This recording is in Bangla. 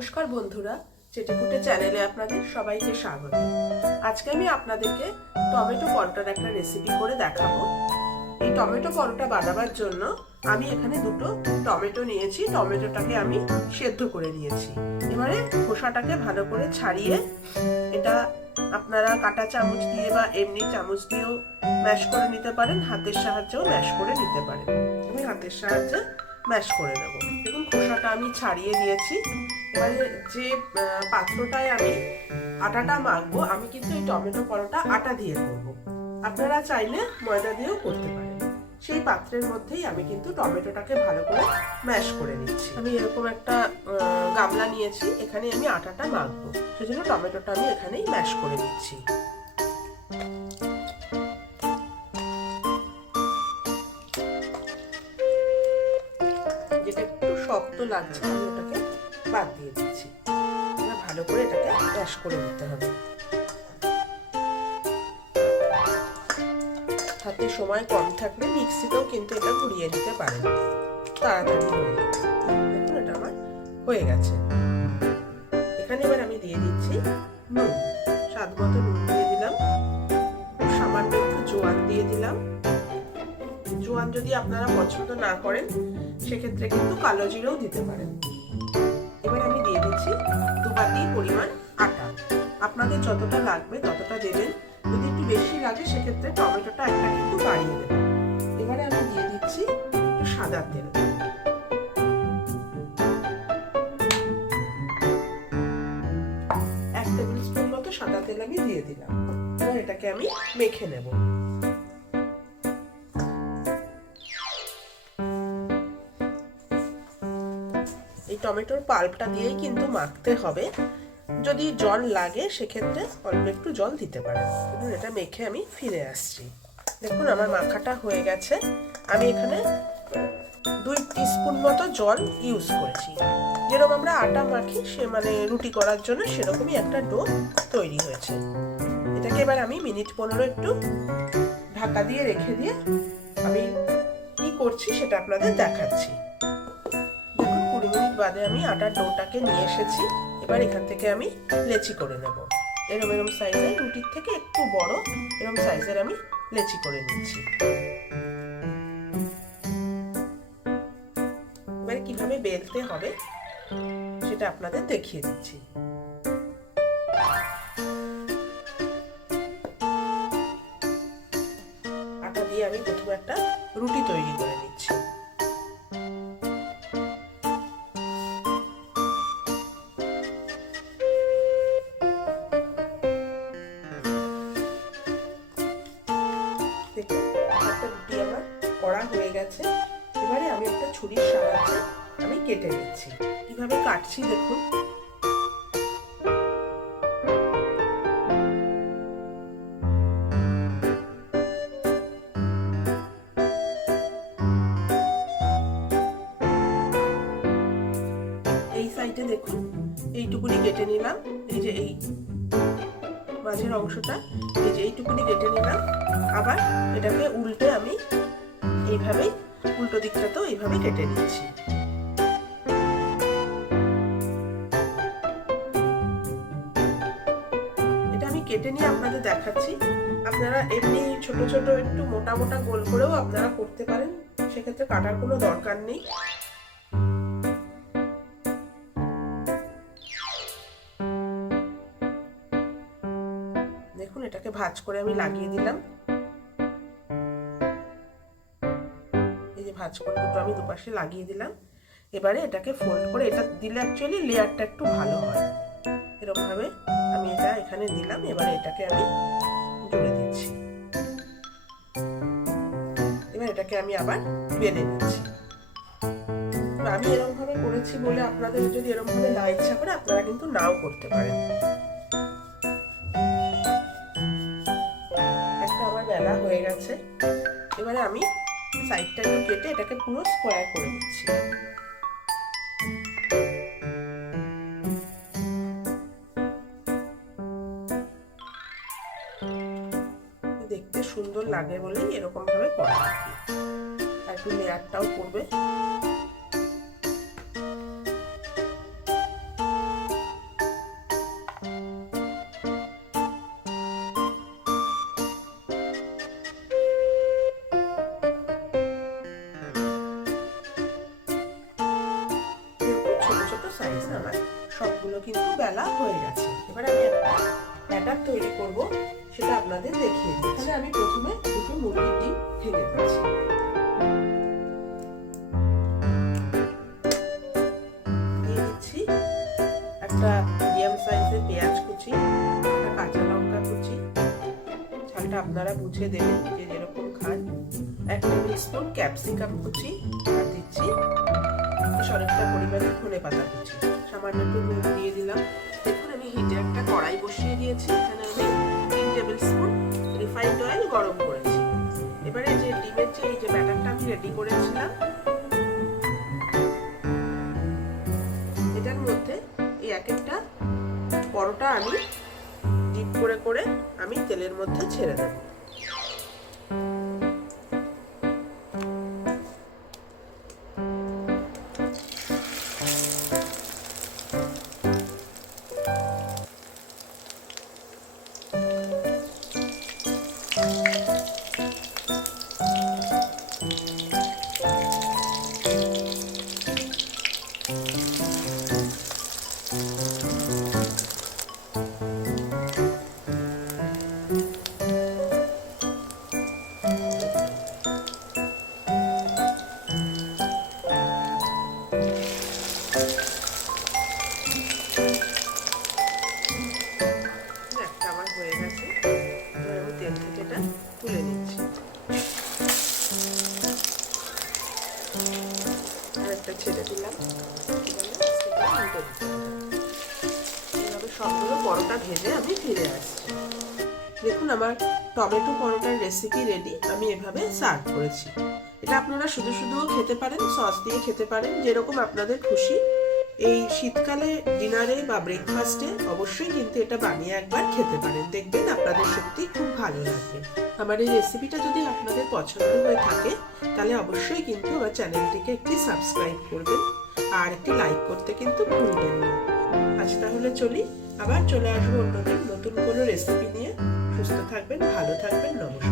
নমস্কার বন্ধুরা চেটেপুটে চ্যানেলে আপনাদের সবাইকে স্বাগত। আজকে আমি আপনাদেরকে টমেটো পরোটার একটা রেসিপি করে দেখাবো। এই টমেটো পরোটা বানাবার জন্য আমি এখানে দুটো টমেটো নিয়েছি। টমেটোটাকে আমি সেদ্ধ করে নিয়েছি। এবারে খোসাটাকে ভালো করে ছাড়িয়ে এটা আপনারা কাঁটা চামচ দিয়ে বা এমনি চামচ দিয়েও ম্যাশ করে নিতে পারেন। হাতের সাহায্যেও ম্যাশ করে নিতে পারেন। আমি হাতের সাহায্যে ম্যাশ করে নেব। দেখুন, খোসাটা আমি ছাড়িয়ে নিয়েছি। এবারে যে পাত্রটায় আমি আটাটা মাখবো, আমি কিন্তু এই টমেটো পরোটা আটা দিয়ে করব। আপনারা চাইলে ময়দা দিয়েও করতে পারেন। সেই পাত্রের মধ্যেই আমি কিন্তু টমেটোটাকে ভালো করে ম্যাশ করে নিচ্ছি। আমি এরকম একটা গামলা নিয়েছি, এখানে আমি আটাটা মাখবো। সেজন্য টমেটোটা আমি এখানেই ম্যাশ করে নিচ্ছি। যেটা একটু শক্ত লাগছে, আমি ওটাকে বাদ দিয়ে দিচ্ছি। এবার ভালো করে এটাকে ম্যাশ করে নিতে হবে। হাতে সময় কম থাকলে মিক্সিতেও কিন্তু এটা ঘুরিয়ে নিতে পারেন। তাড়াতাড়ি হয়ে দেখুন, এটা আমার হয়ে গেছে। এখানে এবার আমি দিয়ে দিচ্ছি নুন। স্বাদ মতো নুন দিয়ে দিলাম। সামান্য একটু জোয়ান দিয়ে দিলাম। জোয়ান যদি আপনারা পছন্দ না করেন, সেক্ষেত্রে কিন্তু কালো জিরেও দিতে পারেন। পরিমাণ আটা। আপনাদের যতটা লাগবে, ততটা দেবেন। যদি একটু বেশি লাগে, সেক্ষেত্রে টমেটোটা একটা কিন্তু বাড়িয়ে দেবেন। এবারে আমি দিয়ে দিচ্ছি একটু সাদা তেল। এক টেবিল স্পুন মতো সাদা তেল আমি দিয়ে দিলাম। এবার এটাকে আমি মেখে নেব। এই টমেটোর পাল্পটা দিয়েই কিন্তু মাখতে হবে। যদি জল লাগে, সেক্ষেত্রে অল্প একটু জল দিতে পারেন। এটা মেখে আমি ফিরে আসছি। দেখুন আমার মাখাটা হয়ে গেছে। আমি এখানে দুই টিস্পুন মতো জল ইউজ করেছি। যেরকম আমরা আটা মাখি, সে মানে রুটি করার জন্য সেরকমই একটা ডো তৈরি হয়েছে। এটাকে এবার আমি মিনিট পনেরো একটু ঢাকা দিয়ে রেখে দিয়ে আমি কি করছি সেটা আপনাদের দেখাচ্ছি। দেখুন কুড়ি মিনিট বাদে আমি আটার ডোটাকে নিয়ে এসেছি। এবার এখান থেকে আমি লেচি করে নেব। এরম এরম সাইজের রুটির থেকে একটু বড় এরম সাইজের আমি লেচি করে নিচ্ছি। এবারে কীভাবে বেলতে হবে সেটা আপনাদের দেখিয়ে দিচ্ছি। আটা দিয়ে আমি প্রথমে একটা রুটি তৈরি করে কেটে নিচ্ছি। কীভাবে কাটছি দেখুন। এই সাইডে দেখুন, এইটুকুনি কেটে নিলাম। এই যে এই অংশটা, এই যে এইটুকুনি কেটে নিলাম। আবার এটাকে উল্টে আমি এইভাবেই উল্টো দিকটা তো এইভাবে কেটে নিচ্ছি। কেটে নিয়ে আপনাদের দেখাচ্ছি। আপনারা এমনি ছোট ছোট, একটু মোটা মোটা গোল করেও আপনারা করতে পারেন। সেক্ষেত্রে কাটার কোনো দরকার নেই। দেখুন, এটাকে ভাজ করে আমি লাগিয়ে দিলাম। এই যে ভাজ করে দুটো আমি দুপাশে লাগিয়ে দিলাম। এবারে এটাকে ফোল্ড করে, এটা দিলে অ্যাকচুয়ালি লেয়ারটা একটু ভালো হয়। এরকম ভাবে আমি এটা এখানে দিলাম, এবার এটাকে আমি জুড়ে দিচ্ছি। এবার এটাকে আমি আবার বেলে নিচ্ছি। আমি এরকম ভাবে করেছি বলে আপনাদের যদি এরকম ভাবে না ইচ্ছা করে, আপনারা কিন্তু নাও করতে পারেন। একটা আমার বেলা হয়ে গেছে। এবারে আমি সাইডটা কেটে এটাকে পুরো স্কোয়ার করে দিচ্ছি লাগে বলেই এরকমভাবে করা। আর কি একটু লেয়ারটাও করবে সাইজ আমার সবগুলো কিন্তু বেলা হয়ে গেছে। এবার আমি একটা তৈরি করব। সেটা আপনাদের দেখিয়ে দিই। তাহলে আমি প্রথমে দুটো মুরগির ডিম ভেঙে দিচ্ছি। একটা মিডিয়াম সাইজের পেঁয়াজ কুচি, একটা কাঁচা লঙ্কা কুচি। ঝালটা আপনারা বুঝে দেবেন যে যেরকম খান। এক টেবিল স্পুন ক্যাপসিকাম কুচি আর দিচ্ছি অনেকটা পরিমাণে ধনে পাতা কুচি। সামান্য একটু নুন দিয়ে দিলাম। দেখুন, আমি হিটে একটা কড়াই বসিয়ে দিয়েছি। এখানে আমি টেবিল স্পুন রিফাইন্ড অয়েল গরম করেছি। এবারে যে ডিমের যে এই যে ব্যাটারটা আমি রেডি করেছিলাম, এটার মধ্যে এই এক একটা পরোটা আমি ডিপ করে করে আমি তেলের মধ্যে ছেড়ে দেব। ছেড়ে দিলাম। সবগুলো পরোটা ভেজে আমি ফিরে আসছি। দেখুন, আমার টমেটো পরোটার রেসিপি রেডি আমি এভাবে সার্ভ করেছি। এটা আপনারা শুধু শুধুও খেতে পারেন সস দিয়ে খেতে পারেন, যেরকম আপনাদের খুশি। এই শীতকালে ডিনারে বা ব্রেকফাস্টে অবশ্যই কিন্তু এটা বানিয়ে একবার খেতে পারেন। দেখবেন আপনাদের সত্যি খুব ভালো লাগবে আমার এই রেসিপিটা যদি আপনাদের পছন্দ হয়ে থাকে, তাহলে অবশ্যই কিন্তু আমার চ্যানেলটিকে একটি সাবস্ক্রাইব করবেন আর একটি লাইক করতে কিন্তু ভুলবেন না। আজ তাহলে চলি, আবার চলে আসব অন্যদিন নতুন কোনো রেসিপি নিয়ে। সুস্থ থাকবেন, ভালো থাকবেন, নমস্কার।